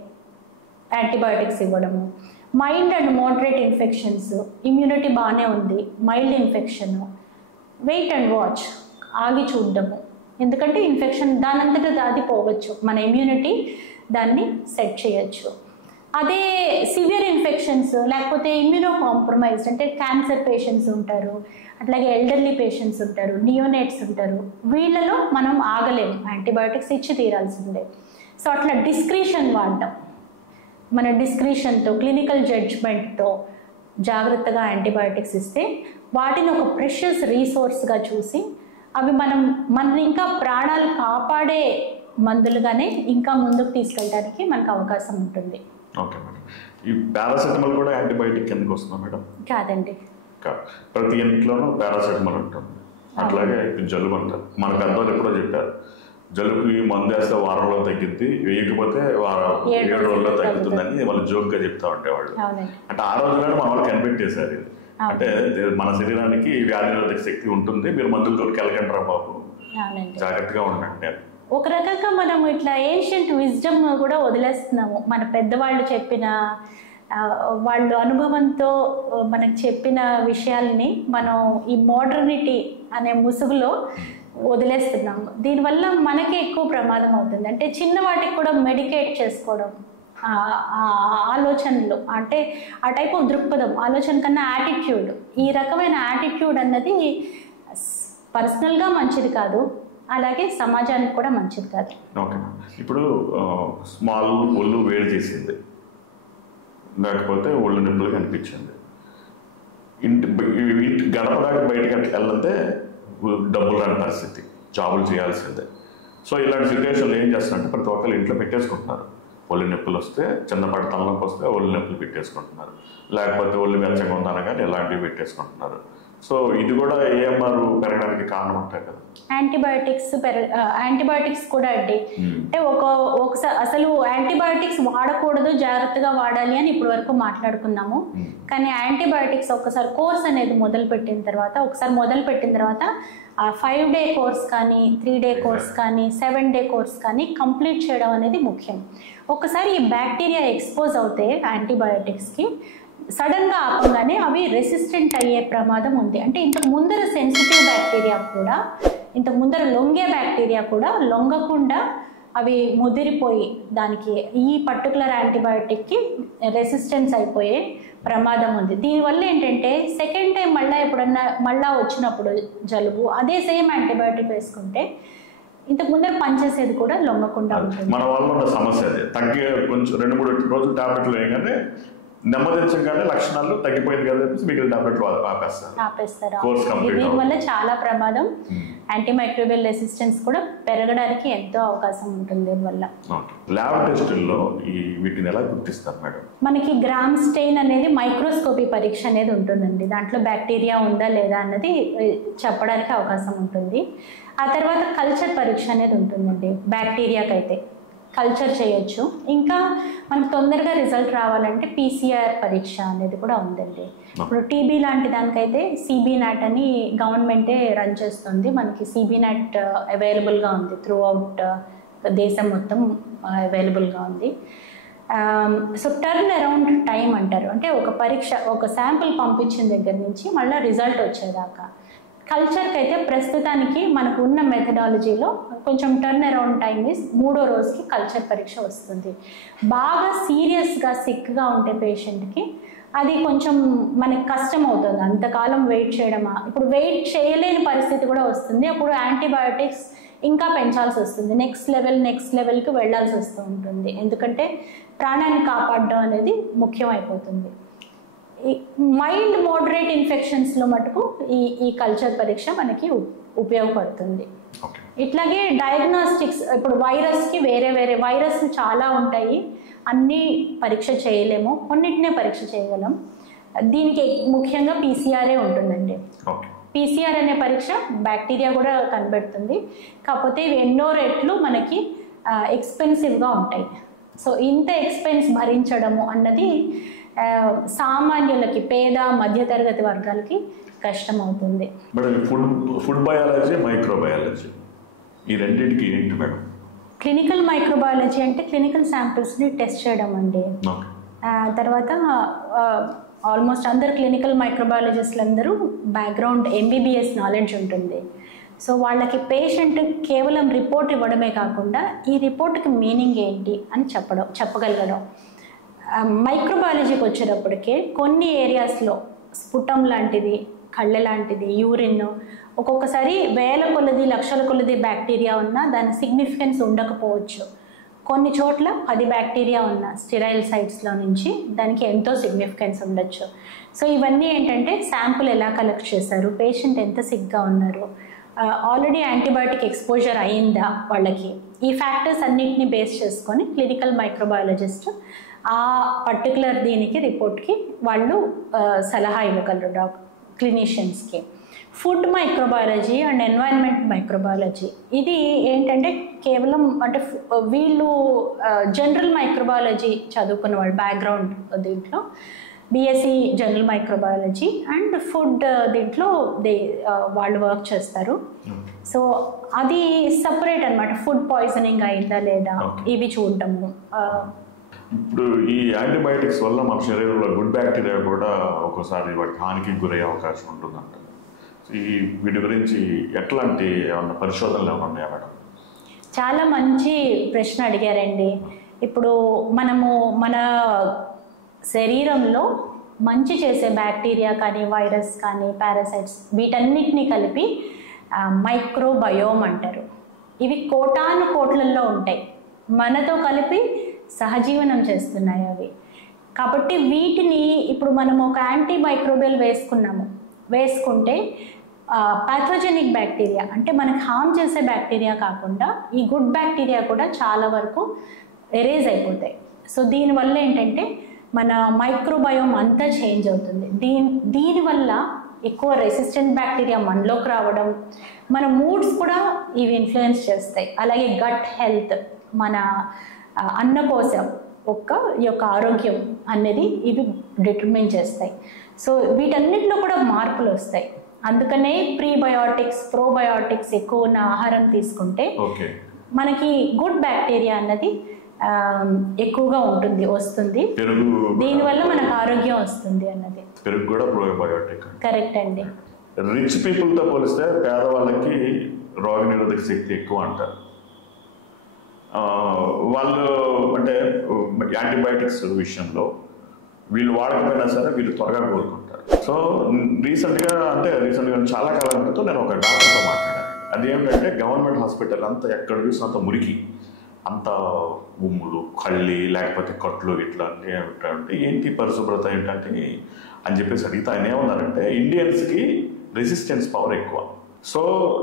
యాంటీబయాటిక్స్ ఇవ్వడము. Mild and moderate infections, immunity బాగానే ఉంది, mild infection, wait and watch, ఆగి చూడడము. ఎందుకంటే ఇన్ఫెక్షన్ దానంతటా అది పోవచ్చు, మన ఇమ్యూనిటీ దాన్ని సెట్ చేయొచ్చు. అదే సివియర్ ఇన్ఫెక్షన్స్ లేకపోతే ఇమ్యూనో కాంప్రమైజ్డ్ అంటే క్యాన్సర్ పేషెంట్స్ ఉంటారు, అట్లాగే ఎల్డర్లీ పేషెంట్స్ ఉంటారు, నియోనేట్స్ ఉంటారు, వీళ్ళలో మనం ఆగలేము, యాంటీబయాటిక్స్ ఇచ్చి తీరాల్సిందే. సో అట్లా డిస్క్రిషన్ వాడటం, మన డిస్క్రిషన్తో క్లినికల్ జడ్జ్మెంట్తో జాగ్రత్తగా యాంటీబయాటిక్స్ ఇస్తే వాటిని ఒక ప్రెషియస్ రీసోర్స్గా చూసి అవి మన ఇంకా ప్రాణాలు కాపాడే మందులుగానే ఇంకా ముందుకు తీసుకెళ్ళడానికి మనకు అవకాశం ఉంటుంది. Okay madam. ఈ పారాసెటమాల్ కూడా యాంటీబయాటిక్ కిందకి వస్తుందా మేడం? కాదండి. ప్రతి ఇంట్లోనూ పారాసెటమాల్ ఉంటుంది. అట్లాగే జలుబు అంటారు, మనకు అర్థం ఎప్పుడో చెప్పారు, జలుబుకి మందు వేస్తే వారంలో తగ్గిద్ది, వేయకపోతే 7 రోజుల్లో తగ్గుతుందని వాళ్ళు జోక్గా చెప్తా ఉండేవాళ్ళు. అంటే ఆ రోజుల్లోనే మన వాళ్ళు కనిపెట్టేశారు. అంటే మన శరీరానికి వ్యాధి నిరోధక శక్తి ఉంటుంది, మీరు మందులతో కెలకంటారా బాబు, జాగ్రత్తగా ఉండండి. ఒక రకంగా మనం ఇట్లా ఏన్షియంట్ విజ్డమ్ కూడా వదిలేస్తున్నాము. మన పెద్దవాళ్ళు చెప్పిన వాళ్ళు అనుభవంతో మనకు చెప్పిన విషయాల్ని మనం ఈ మోడర్నిటీ అనే ముసుగులో వదిలేస్తున్నాము. దీనివల్ల మనకే ఎక్కువ ప్రమాదం అవుతుంది. అంటే చిన్న వాటికి కూడా మెడికేట్ చేసుకోవడం, ఆలోచనలు అంటే ఆ టైప్ ఆఫ్ దృక్పథం, ఆలోచన కన్నా యాటిట్యూడ్, ఈ రకమైన యాటిట్యూడ్ అన్నది పర్సనల్గా మంచిది కాదు, అలాగే సమాజానికి కూడా మంచిది కాదు. ఓకే. ఇప్పుడు స్మాల్ ఒళ్ళు వేడి చేసింది, లేకపోతే ఒళ్ళు నొప్పులు కనిపించింది, ఇంటి గడప దాకా బయటకు వెళ్తే డబ్బులు రాని పరిస్థితి, జాబులు చేయాల్సిందే. సో ఇలాంటి సిచ్యువేషన్లో ఏం చేస్తున్నారంటే ప్రతి ఒక్కరు ఇంట్లో పెట్టేసుకుంటున్నారు. ఒళ్ళు నొప్పులు వస్తే, చిన్నపాటి తలనొప్పి వస్తే ఒళ్ళు నొప్పులు పెట్టేసుకుంటున్నారు, లేకపోతే ఒళ్ళు వెచ్చగా ఉందనగానే ఇలాంటివి పెట్టేసుకుంటున్నారు. సో ఇది కూడా ఏఎంఆర్ పెరగడానికి కారణం ఉంటాయి కదా. యాంటీబయాటిక్స్ కూడా అండి, అంటే ఒకసారి అసలు యాంటీబయాటిక్స్ వాడకూడదు, జాగ్రత్తగా వాడాలి అని ఇప్పటి వరకు మాట్లాడుకున్నాము. కానీ యాంటీబయాటిక్స్ ఒకసారి కోర్స్ అనేది మొదలు పెట్టిన తర్వాత ఆ 5 డే కోర్స్ కానీ 3 డే కోర్స్ కానీ 7 డే కోర్స్ కానీ కంప్లీట్ చేయడం అనేది ముఖ్యం. ఒకసారి ఈ బ్యాక్టీరియా ఎక్స్పోజ్ అవుతే యాంటీబయాటిక్స్కి సడన్గా ఆపంగానే అవి రెసిస్టెంట్ అయ్యే ప్రమాదం ఉంది. అంటే ఇంతకు ముందర సెన్సిటివ్ బ్యాక్టీరియా కూడా, ఇంతకు ముందర లొంగే బ్యాక్టీరియా కూడా లొంగకుండా అవి ముదిరిపోయి దానికి ఈ పర్టికులర్ యాంటీబయాటిక్కి రెసిస్టెన్స్ అయిపోయే ప్రమాదం ఉంది. దీనివల్ల ఏంటంటే సెకండ్ టైం మళ్ళా వచ్చినప్పుడు జలుబు అదే సేమ్ యాంటీబయాటిక్ వేసుకుంటే ఇంతకు ముందర పనిచేసేది కూడా లొంగకుండా ఉంటుంది. మన వాళ్ళు ఉన్న సమస్య అదే, తగ్గే కొంచెం 2-3 రోజులు టాబ్లెట్లు వేయగానే నెమ్మదించగానే లక్షణాలు తగ్గిపోయింది కదా మిగిలిన టాబ్లెట్లు ఆపేస్తారు. దీనివల్ల చాలా ప్రమాదం, యాంటీమైక్రోబియల్ రెసిస్టెన్స్ కూడా పెరగడానికి ఎంతో అవకాశం ఉంటుంది. దీనివల్ల ల్యాబ్ టెస్టుల్లో వీటిని ఎలా గుర్తిస్తారు మేడం? మనకి గ్రామ్ స్టెయిన్ అనేది మైక్రోస్కోపీ పరీక్ష అనేది ఉంటుందండి. దాంట్లో బ్యాక్టీరియా ఉందా లేదా అన్నది చెప్పడానికి అవకాశం ఉంటుంది. ఆ తర్వాత కల్చర్ పరీక్ష అనేది ఉంటుందండి. బ్యాక్టీరియాకైతే కల్చర్ చేయొచ్చు. ఇంకా మనకు తొందరగా రిజల్ట్ రావాలంటే PCR పరీక్ష అనేది కూడా ఉందండి. ఇప్పుడు టీబీ లాంటి దానికైతే CBNAT అని గవర్నమెంటే రన్ చేస్తుంది. మనకి CBNAT అవైలబుల్గా ఉంది, త్రూ అవుట్ దేశం మొత్తం అవైలబుల్గా ఉంది. సో టర్న్ అరౌండ్ టైం అంటారు, అంటే ఒక పరీక్ష, ఒక శాంపుల్ పంపించిన దగ్గర నుంచి మళ్ళీ రిజల్ట్ వచ్చేదాకా. కల్చర్కి అయితే ప్రస్తుతానికి మనకు ఉన్న మెథడాలజీలో కొంచెం టర్న్ అరౌండ్ టైం ఇస్ 3వ రోజుకి కల్చర్ పరీక్ష వస్తుంది. బాగా సీరియస్గా సిక్గా ఉంటే పేషెంట్కి అది కొంచెం మనకి కష్టం అవుతుంది, అంతకాలం వెయిట్ చేయడమా. ఇప్పుడు వెయిట్ చేయలేని పరిస్థితి కూడా వస్తుంది. అప్పుడు యాంటీబయాటిక్స్ ఇంకా పెంచాల్సి వస్తుంది, నెక్స్ట్ లెవెల్కి వెళ్ళాల్సి వస్తూ ఉంటుంది. ఎందుకంటే ప్రాణాన్ని కాపాడడం అనేది ముఖ్యమైపోతుంది. మైల్డ్ మోడరేట్ ఇన్ఫెక్షన్స్లో మటుకు ఈ కల్చర్ పరీక్ష మనకి ఉపయోగపడుతుంది. ఇట్లాగే డయాగ్నోస్టిక్స్, ఇప్పుడు వైరస్కి వేరే వైరస్లు చాలా ఉంటాయి, అన్నీ పరీక్ష చేయలేము, కొన్నిటినే పరీక్ష చేయగలం. దీనికి ముఖ్యంగా PCR ఉంటుందండి. PCR అనే పరీక్ష బ్యాక్టీరియా కూడా కనిపెడుతుంది, కాకపోతే ఇవి ఎన్నో రెట్లు మనకి ఎక్స్పెన్సివ్గా ఉంటాయి. సో ఇంత ఎక్స్పెన్స్ భరించడము అన్నది సామాన్యులకి, పేద మధ్యతరగతి వర్గాలకి కష్టం అవుతుంది. ఫుడ్ బయాలజీ, మైక్రోబయాలజీ ఈ రెండింటికి ఏంటి మేడం? క్లినికల్ మైక్రోబయాలజీ అంటే క్లినికల్ శాంపిల్స్ని టెస్ట్ చేయడం అండి. తర్వాత ఆల్మోస్ట్ అందరు క్లినికల్ మైక్రోబయాలజిస్టులు అందరూ బ్యాక్గ్రౌండ్ MBBS నాలెడ్జ్ ఉంటుంది. సో వాళ్ళకి పేషెంట్ కేవలం రిపోర్ట్ ఇవ్వడమే కాకుండా ఈ రిపోర్ట్కి మీనింగ్ ఏంటి అని చెప్పగలగడం, మైక్రోబయాలజీకి వచ్చేటప్పటికే కొన్ని ఏరియాస్లో స్ఫుటం లాంటిది, కళ్ళె లాంటిది, యూరిన్, ఒక్కొక్కసారి వేల కొలది లక్షల కొలది బ్యాక్టీరియా ఉన్నా దాని సిగ్నిఫికెన్స్ ఉండకపోవచ్చు. కొన్ని చోట్ల 10 బ్యాక్టీరియా ఉన్న స్టెరైల్ సైట్స్లో నుంచి దానికి ఎంతో సిగ్నిఫికెన్స్ ఉండొచ్చు. సో ఇవన్నీ ఏంటంటే శాంపుల్ ఎలా కలెక్ట్ చేశారు, పేషెంట్ ఎంత సిక్గా ఉన్నారు, ఆల్రెడీ యాంటీబయాటిక్ ఎక్స్పోజర్ అయిందా వాళ్ళకి, ఈ ఫ్యాక్టర్స్ అన్నిటిని బేస్ చేసుకొని క్లినికల్ మైక్రోబయాలజిస్ట్ ఆ పర్టికులర్ దీనికి రిపోర్ట్కి వాళ్ళు సలహా ఇవ్వగలరు క్లినీషియన్స్కి. Food microbiology and environment microbiology ఇది ఏంటంటే కేవలం అంటే వీళ్ళు జనరల్ మైక్రోబయాలజీ చదువుకున్న వాళ్ళు బ్యాక్గ్రౌండ్ దీంట్లో BSc general microbiology and food దీంట్లో వాళ్ళు వర్క్ చేస్తారు. సో అది సపరేట్ అనమాట. ఫుడ్ పాయిజనింగ్ అయిందా లేదా ఇవి చూడటము. ఇప్పుడు ఈ యాంటీబయాటిక్స్ వల్ల మన శరీరంలో గుడ్ బ్యాక్టీరియా కూడా ఒక్కోసారి వాటికి హానికి గురయ్యే అవకాశం ఉంటుందంట. ఈ వీటి గురించి ఎట్లాంటి ఏమన్నా పరిశోధనలు ఏమైనా ఉన్నాయా మేడం? చాలా మంచి ప్రశ్న అడిగారండి. ఇప్పుడు మనము మన శరీరంలో మంచి చేసే బ్యాక్టీరియా కానీ వైరస్ కానీ పారాసైట్స్ వీటన్నిటినీ కలిపి మైక్రోబయోమ్ అంటారు. ఇవి కోటాను కోట్లల్లో ఉంటాయి, మనతో కలిపి సహజీవనం చేస్తున్నాయి అవి. కాబట్టి వీటిని ఇప్పుడు మనం ఒక యాంటీ మైక్రోబియల్ వేసుకుంటే పాథోజెనిక్ బ్యాక్టీరియా అంటే మనకు హామ్ చేసే బ్యాక్టీరియా కాకుండా ఈ గుడ్ బ్యాక్టీరియా కూడా చాలా వరకు ఎరేజ్ అయిపోతాయి. సో దీనివల్ల ఏంటంటే మన మైక్రోబయోమ్ అంతా చేంజ్ అవుతుంది. దీనివల్ల ఎక్కువ రెసిస్టెంట్ బ్యాక్టీరియా మనలోకి రావడం, మన మూడ్స్ కూడా ఇవి ఇన్ఫ్లుయెన్స్ చేస్తాయి. అలాగే గట్ హెల్త్, మన అన్నకోశం యొక్క ఆరోగ్యం అనేది ఇవి డిటర్మిన్ చేస్తాయి. సో వీటన్నిటిలో కూడా మార్పులు వస్తాయి. అందుకనే ప్రీబయోటిక్స్ ప్రోబయోటిక్స్ ఎక్కువ ఉన్న ఆహారం తీసుకుంటే మనకి గుడ్ బ్యాక్టీరియా అన్నది ఎక్కువగా వస్తుంది. దీనివల్ల మనకు ఆరోగ్యం వస్తుంది అన్నది. పెరుగు కూడా ప్రోబయోటిక్. కరెక్ట్ అండి. రిచ్ పీపుల్తో పోలిస్తే పేదవాళ్ళకి రోగనిరోధక శక్తి ఎక్కువ అంటారు. వాళ్ళు అంటే యాంటీబయాటిక్స్ విషయంలో వీళ్ళు వాడకపోయినా సరే వీళ్ళు త్వరగా కోలుకుంటారు. సో రీసెంట్గా చాలా కాలం క్రితం నేను ఒక డాక్టర్తో మాట్లాడాను. అదేమిటంటే గవర్నమెంట్ హాస్పిటల్ అంతా ఎక్కడ చూసినా అంత మురికి, అంత ఉమ్ములు, కళ్ళి, లేకపోతే కట్లు ఇట్లా ఏమిటంటే ఏంటి పరిశుభ్రత ఏంటంటే అని చెప్పేసి అడిగితే ఆయన ఏమన్నారంటే ఇండియన్స్కి రెసిస్టెన్స్ పవర్ ఎక్కువ. సో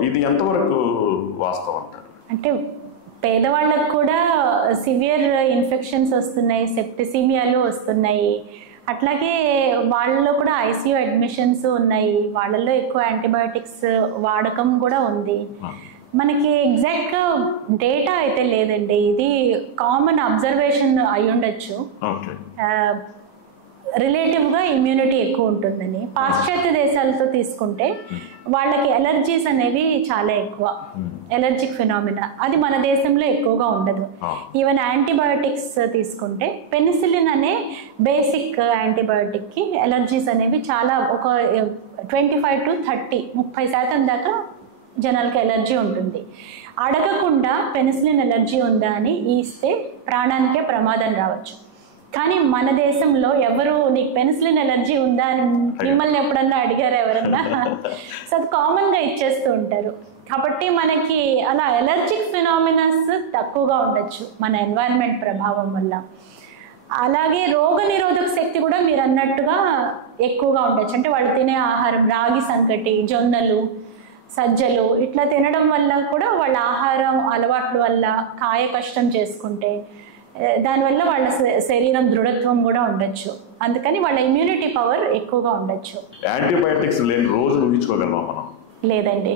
ఇది ఎంతవరకు వాస్తవం అంటారు? అంటే పేదవాళ్ళకు కూడా సివియర్ ఇన్ఫెక్షన్స్ వస్తున్నాయి, సెప్టిసిమియాలు వస్తున్నాయి, అట్లాగే వాళ్ళలో కూడా ఐసీయూ అడ్మిషన్స్ ఉన్నాయి, వాళ్ళల్లో ఎక్కువ యాంటీబయాటిక్స్ వాడకం కూడా ఉంది. మనకి ఎగ్జాక్ట్గా డేటా అయితే లేదండి, ఇది కామన్ అబ్జర్వేషన్ అయి ఉండొచ్చు. రిలేటివ్గా ఇమ్యూనిటీ ఎక్కువ ఉంటుందని. పాశ్చాత్య దేశాలతో తీసుకుంటే వాళ్ళకి ఎలర్జీస్ అనేవి చాలా ఎక్కువ, ఎలర్జిక్ ఫినామినా, అది మన దేశంలో ఎక్కువగా ఉండదు. ఈవెన్ యాంటీబయాటిక్స్ తీసుకుంటే పెనిసిలిన్ అనే బేసిక్ యాంటీబయాటిక్కి ఎలర్జీస్ అనేవి చాలా ఒక 25 to 30% దాకా జనాలకి ఎలర్జీ ఉంటుంది. అడగకుండా పెనిసిలిన్ ఎలర్జీ ఉందా అని ఇస్తే ప్రాణానికే ప్రమాదం రావచ్చు. కానీ మన దేశంలో ఎవరు నీకు పెనిసిలిన్ ఎలర్జీ ఉందా అని మిమ్మల్ని ఎప్పుడన్నా అడిగారు ఎవరన్నా? సో అది కామన్గా ఇచ్చేస్తూ ఉంటారు. కాబట్టి మనకి అలా ఎలర్జిక్ ఫినామినాస్ తక్కువగా ఉండొచ్చు మన ఎన్వైరన్మెంట్ ప్రభావం వల్ల. అలాగే రోగ నిరోధక శక్తి కూడా మీరు అన్నట్టుగా ఎక్కువగా ఉండొచ్చు. అంటే వాళ్ళు తినే ఆహారం రాగి సంకటి, జొన్నలు, సజ్జలు ఇట్లా తినడం వల్ల కూడా వాళ్ళ ఆహారం అలవాట్ల వల్ల కాయ కష్టం చేసుకుంటే దానివల్ల వాళ్ళ శరీరం దృఢత్వం కూడా ఉండొచ్చు. అందుకని వాళ్ళ ఇమ్యూనిటీ పవర్ ఎక్కువగా ఉండొచ్చు. యాంటీబయాటిక్స్ లేని రోజు ఊహించుకోగలమా మనం? లేదండి.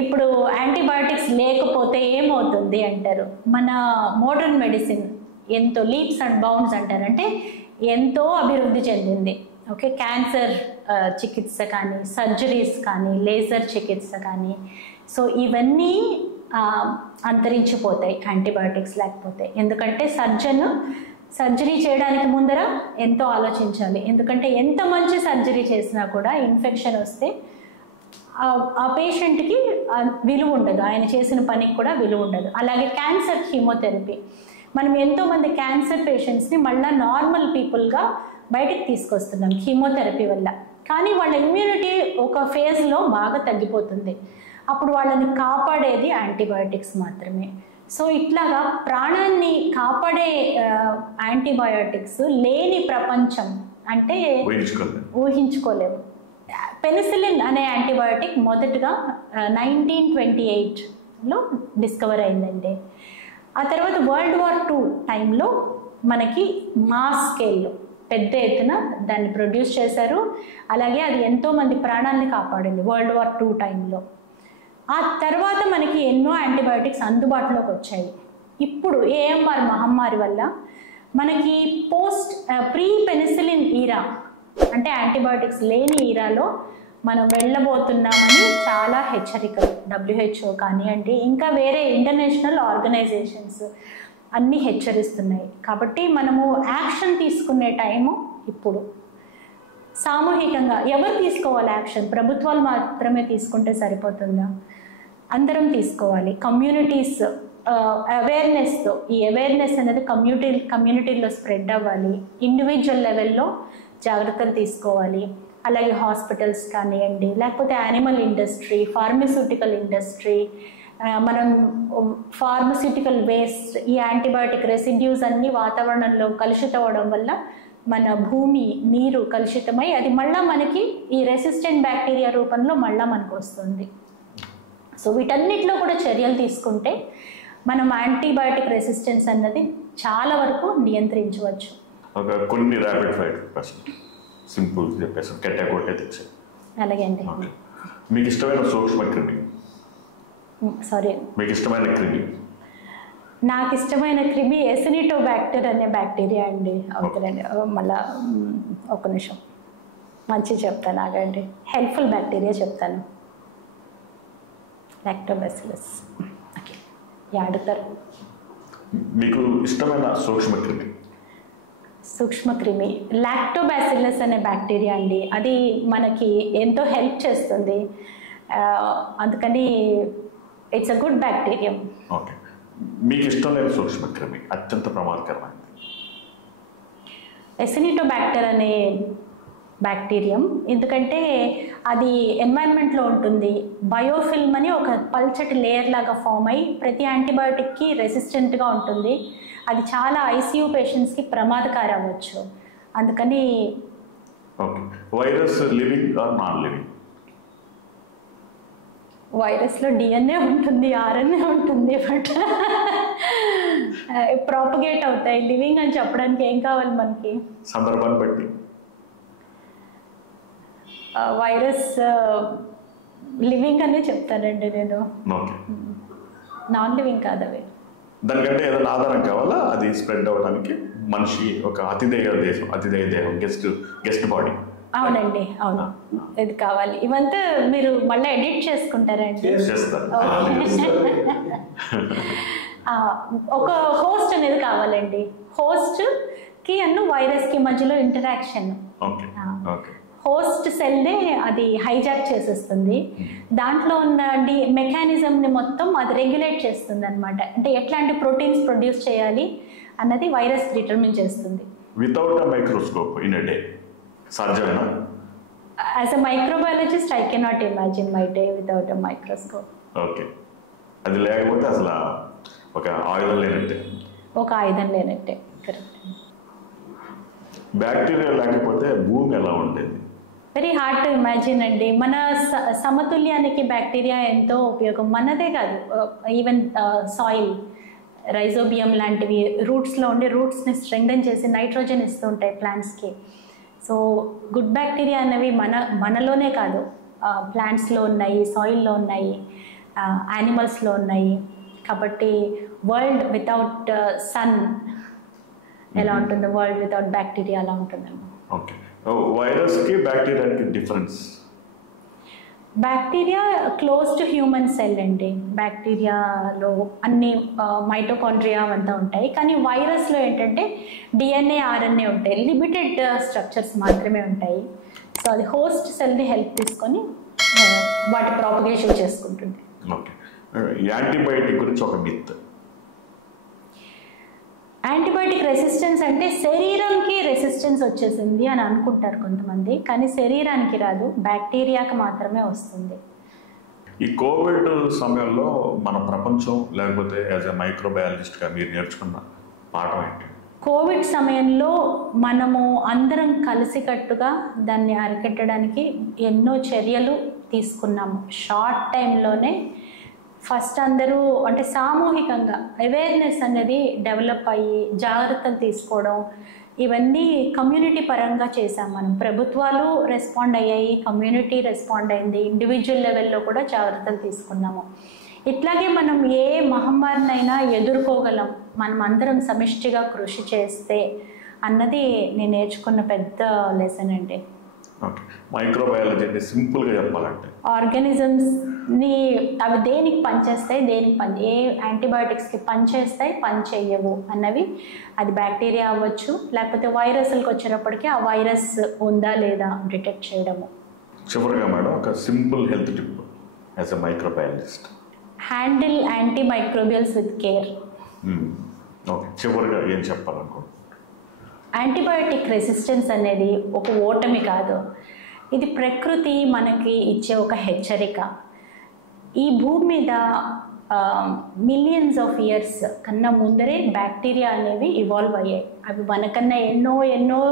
ఇప్పుడు యాంటీబయాటిక్స్ లేకపోతే ఏమవుతుంది అంటారు. మన మోడర్న్ మెడిసిన్ ఎంతో లీప్స్ అండ్ బౌండ్స్ అంటారు, అంటే ఎంతో అభివృద్ధి చెందింది. ఓకే, క్యాన్సర్ చికిత్స కానీ, సర్జరీస్ కానీ, లేజర్ చికిత్స కానీ, సో ఇవన్నీ అంతరించిపోతాయి యాంటీబయాటిక్స్ లేకపోతే. ఎందుకంటే సర్జరీ చేయడానికి ముందర ఎంతో ఆలోచించాలి. ఎందుకంటే ఎంత మంచి సర్జరీ చేసినా కూడా ఇన్ఫెక్షన్ వస్తే ఆ పేషెంట్కి విలువ ఉండదు, ఆయన చేసిన పనికి కూడా విలువ ఉండదు. అలాగే క్యాన్సర్ కీమోథెరపీ మనం ఎంతోమంది క్యాన్సర్ పేషెంట్స్ని మళ్ళీ నార్మల్ పీపుల్గా బయటకు తీసుకొస్తున్నాం కీమోథెరపీ వల్ల. కానీ వాళ్ళ ఇమ్యూనిటీ ఒక ఫేజ్లో బాగా తగ్గిపోతుంది. అప్పుడు వాళ్ళని కాపాడేది యాంటీబయాటిక్స్ మాత్రమే. సో ఇట్లాగా ప్రాణాన్ని కాపాడే యాంటీబయాటిక్స్ లేని ప్రపంచం అంటే ఊహించుకోలేము. పెనిసిలిన్ అనే యాంటీబయాటిక్ మొదటగా 1928లో డిస్కవర్ అయిందండి. ఆ తర్వాత World War II టైంలో మనకి మాస్ స్కేల్లో పెద్ద ఎత్తున దాన్ని ప్రొడ్యూస్ చేశారు. అలాగే అది ఎంతోమంది ప్రాణాలని కాపాడింది World War II టైంలో. ఆ తర్వాత మనకి ఎన్నో యాంటీబయాటిక్స్ అందుబాటులోకి వచ్చాయి. ఇప్పుడు AMR మహమ్మారి వల్ల మనకి ప్రీ పెనిసిలిన్ ఈరా అంటే యాంటీబయాటిక్స్ లేని ఈరాలో మనం వెళ్ళబోతున్నామని చాలా హెచ్చరికలు WHO కానివ్వండి, ఇంకా వేరే ఇంటర్నేషనల్ ఆర్గనైజేషన్స్ అన్నీ హెచ్చరిస్తున్నాయి. కాబట్టి మనము యాక్షన్ తీసుకునే టైము ఇప్పుడు. సామూహికంగా ఎవరు తీసుకోవాలి యాక్షన్? ప్రభుత్వాలు మాత్రమే తీసుకుంటే సరిపోతుందా? అందరం తీసుకోవాలి. కమ్యూనిటీస్ అవేర్నెస్తో, ఈ అవేర్నెస్ అనేది కమ్యూనిటీలో స్ప్రెడ్ అవ్వాలి. ఇండివిజువల్ లెవెల్లో జాగ్రత్తలు తీసుకోవాలి. అలాగే హాస్పిటల్స్ కానివ్వండి, లేకపోతే యానిమల్ ఇండస్ట్రీ, ఫార్మస్యూటికల్ ఇండస్ట్రీ, మనం ఫార్మస్యూటికల్ వేస్ట్, ఈ యాంటీబయాటిక్ రెసిడ్యూస్ అన్నీ వాతావరణంలో కలుషితం అవడం వల్ల మన భూమి, నీరు కలుషితమై అది మళ్ళీ మనకి ఈ రెసిస్టెంట్ బ్యాక్టీరియా రూపంలో మళ్ళీ మనకు వస్తుంది. సో వీటన్నిటిలో కూడా చర్యలు తీసుకుంటే మనం యాంటీబయాటిక్ రెసిస్టెన్స్ అన్నది చాలా వరకు నియంత్రించవచ్చు. కొన్ని ర్యాపిడ్ ఫైర్ క్వశ్చన్ సింపుల్ చెప్పేసి కెట్టకొట్టే తెచ్చే. అలాగే అండి. మీకు ఇష్టమైన సూక్ష్మక్రిమి? సారీ, మీకు ఇష్టమైన క్రిమి? నాకు ఇష్టమైన క్రిమి ఎసినిటోబాక్టర్ అనే బ్యాక్టీరియా అండి. ఓకేనండి, మళ్ళా ఒక నిమిషం మంచిగా చెప్తాను, ఆగండి. హెల్ప్ఫుల్ బ్యాక్టీరియా చెప్తాను, లాక్టోబాసిల్లస్. ఓకే, అడుగుతారు. మీకు ఇష్టమైన సూక్ష్మక్రిమి? సూక్ష్మక్రిమి లాక్టోబాసిల్లస్ అనే బ్యాక్టీరియా అండి. అది మనకి ఎంతో హెల్ప్ చేస్తుంది, అందుకని it's a good bacterium. Okay, మీకు ఇష్టం లేని సూక్ష్మక్రిమి, అత్యంత ప్రమాదకరమైనది? ఎసినిటోబాక్టర్ అనే బ్యాక్టీరియం. ఎందుకంటే అది ఎన్వైరన్మెంట్లో ఉంటుంది. బయోఫిల్మ్ అని ఒక పల్చటి లేయర్ లాగా ఫామ్ అయ్యి ప్రతి యాంటీబయాటిక్కి రెసిస్టెంట్గా ఉంటుంది. అది చాలా ICU పేషెంట్స్కి ప్రమాదకారి అవ్వచ్చు. అందుకని okay, virus living or non living? వైరస్లో DNA ఉంటుంది, RNA ఉంటుంది, బట్ ప్రాపగేట్ అవుతాయి. లివింగ్ అని చెప్పడానికి ఏం కావాలి మనకి? సందర్భాన్ని బట్టి వైరస్ లివింగ్ అనే చెప్తానండి నేను, నాన్ లివింగ్ కాదు అవి. దానికంటే ఏదైనా ఆధారం కావాలా అది స్ప్రెడ్ అవ్వడానికి? మనిషి ఒక అతిథేయ దేహం, గెస్ట్ బాడీ. అవునండి, అవును, ఇది కావాలి. ఇవంతా మీరు మళ్ళీ ఎడిట్ చేసుకుంటారండి. ఒక హోస్ట్ అనేది కావాలండి. హోస్ట్కి వైరస్కి మధ్యలో ఇంటరాక్షన్. హోస్ట్ సెల్నే అది హైజాక్ చేసేస్తుంది. దాంట్లో ఉన్న మెకానిజంని మొత్తం అది రెగ్యులేట్ చేస్తుంది అనమాట. అంటే ఎట్లాంటి ప్రోటీన్స్ ప్రొడ్యూస్ చేయాలి అన్నది వైరస్ డిటర్మిన్ చేస్తుంది. Without a microscope in a day సాధ్యమేనా? As a microbiologist I cannot imagine my day without a microscope. Okay, అది లేకపోతే అసలు ఒక ఆయుధం లేనట్టే. ఒక ఆయుధం లేనట్టే, కరెక్ట్. బ్యాక్టీరియా లేకపోతే భూమి ఎలా ఉండేది? వెరీ హార్డ్ టు ఇమాజిన్ అండి. మన సమతుల్యానికి బ్యాక్టీరియా ఎంతో ఉపయోగం. మనదే కాదు, ఈవెన్ సాయిల్, రైజోబియం లాంటివి రూట్స్లో ఉండి రూట్స్ని స్ట్రెంగ్థెన్ చేసి నైట్రోజన్ ఇస్తూ ఉంటాయి ప్లాంట్స్కి. సో గుడ్ బ్యాక్టీరియా అనేవి మనలోనే కాదు, ప్లాంట్స్లో ఉన్నాయి, సాయిల్లో ఉన్నాయి, యానిమల్స్లో ఉన్నాయి. కాబట్టి వరల్డ్ వితౌట్ సన్ ఎలా ఉంటుందో వరల్డ్ వితౌట్ బ్యాక్టీరియా అలా ఉంటుందన్నమాట. ఓకే, వైరస్కి బ్యాక్టీరియాకి difference? Bacteria close to human cell అండి. బ్యాక్టీరియాలో అన్ని మైటోకాండ్రియా అంతా ఉంటాయి. కానీ వైరస్లో ఏంటంటే DNA, RNA ఉంటాయి, లిమిటెడ్ స్ట్రక్చర్స్ మాత్రమే ఉంటాయి. సో అది హోస్ట్ సెల్ని హెల్ప్ తీసుకొని వాటి ప్రాపగేషన్ చేసుకుంటుంది. ఓకే, యాంటీబయాటిక్ గురించి ఒక మిత్. యాంటీబయాటిక్ రెసిస్టెన్స్ అంటే శరీరంకి రెసిస్టెన్స్ వచ్చేసింది అని అనుకుంటారు కొంతమంది, కానీ శరీరానికి రాదు, బ్యాక్టీరియాకి మాత్రమే వస్తుంది. ఈ కోవిడ్ సమయంలో మన ప్రపంచం లేకపోతే యాజ్ ఎ మైక్రోబయాలజిస్ట్గా మీరు నేర్చుకున్న పాఠం ఏంటి? కోవిడ్ సమయంలో మనము అందరం కలిసికట్టుగా దాన్ని అరికట్టడానికి ఎన్నో చర్యలు తీసుకున్నాము. షార్ట్ టైంలోనే ఫస్ట్ అందరూ అంటే సామూహికంగా అవేర్నెస్ అనేది డెవలప్ అయ్యి జాగ్రత్తలు తీసుకోవడం, ఇవన్నీ కమ్యూనిటీ పరంగా చేసాం మనం. ప్రభుత్వాలు రెస్పాండ్ అయ్యాయి, కమ్యూనిటీ రెస్పాండ్ అయింది, ఇండివిజువల్ లెవెల్లో కూడా జాగ్రత్తలు తీసుకున్నాము. ఇట్లాగే మనం ఏ మహమ్మారినైనా ఎదుర్కోగలం మనం అందరం సమిష్టిగా కృషి చేస్తే అన్నది నేను నేర్చుకున్న పెద్ద లెసన్ అండి. మైక్రోబయాలజీ అంటే సింపుల్గా చెప్పాలంటే ఆర్గానిజమ్స్ని అవి దేనికి పనిచేస్తాయి, ఏ యాంటీబయాటిక్స్కి పనిచేస్తాయి, పని చేయవు అన్నవి, అది బ్యాక్టీరియా అవ్వచ్చు లేకపోతే వైరస్లకు వచ్చేటప్పటికి ఆ వైరస్ ఉందా లేదా డిటెక్ట్ చేయడము. చివరిగా మేడం ఒక simple health tip as a microbiologist. Handle antimicrobials with care. Okay, చివరిగా ఏం చెప్పాలనుకో? యాంటీబయాటిక్ రెసిస్టెన్స్ అనేది ఒక ఓటమి కాదు, ఇది ప్రకృతి మనకి ఇచ్చే ఒక హెచ్చరిక. ఈ భూమి మీద మిలియన్స్ ఆఫ్ ఇయర్స్ కన్నా ముందరే బ్యాక్టీరియా అనేవి ఇవాల్వ్ అయ్యాయి. అవి మనకన్నా ఎన్నో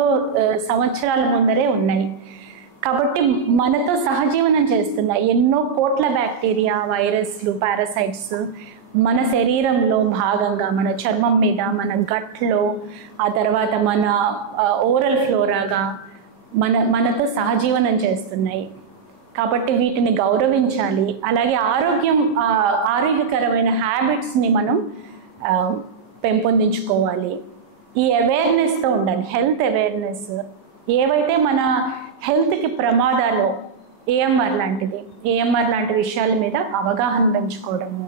సంవత్సరాల ముందరే ఉన్నాయి. కాబట్టి మనతో సహజీవనం చేస్తున్నాయి ఎన్నో కోట్ల బ్యాక్టీరియా, వైరస్లు, పారాసైట్స్ మన శరీరంలో భాగంగా, మన చర్మం మీద, మన గట్లో, ఆ తర్వాత మన ఓరల్ ఫ్లోరాగా మనతో సహజీవనం చేస్తున్నాయి. కాబట్టి వీటిని గౌరవించాలి. అలాగే ఆరోగ్యకరమైన హ్యాబిట్స్ని మనం పెంపొందించుకోవాలి. ఈ అవేర్నెస్తో ఉండాలి, హెల్త్ అవేర్నెస్. ఏవైతే మన హెల్త్కి ప్రమాదాలు, ఏఎంఆర్ లాంటి విషయాల మీద అవగాహన పెంచుకోవడము,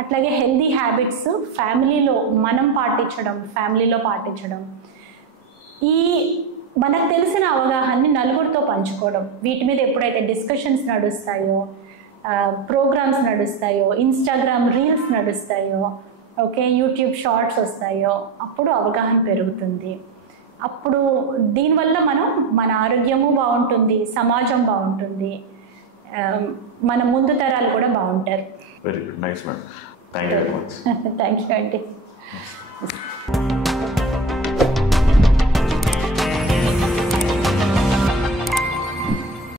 అట్లాగే హెల్దీ హ్యాబిట్స్ ఫ్యామిలీలో పాటించడం, ఈ మనకు తెలిసిన అవగాహనని నలుగురితో పంచుకోవడం. వీటి మీద ఎప్పుడైతే డిస్కషన్స్ నడుస్తాయో, ప్రోగ్రామ్స్ నడుస్తాయో, ఇన్స్టాగ్రామ్ రీల్స్ నడుస్తాయో, ఓకే, యూట్యూబ్ షార్ట్స్ వస్తాయో, అప్పుడు అవగాహన పెరుగుతుంది. అప్పుడు దీనివల్ల మన ఆరోగ్యము బాగుంటుంది, సమాజం బాగుంటుంది, మన ముందు తరాలు కూడా బాగుంటారు. Very good, nice madam. Thank you very much. Thank you అండి.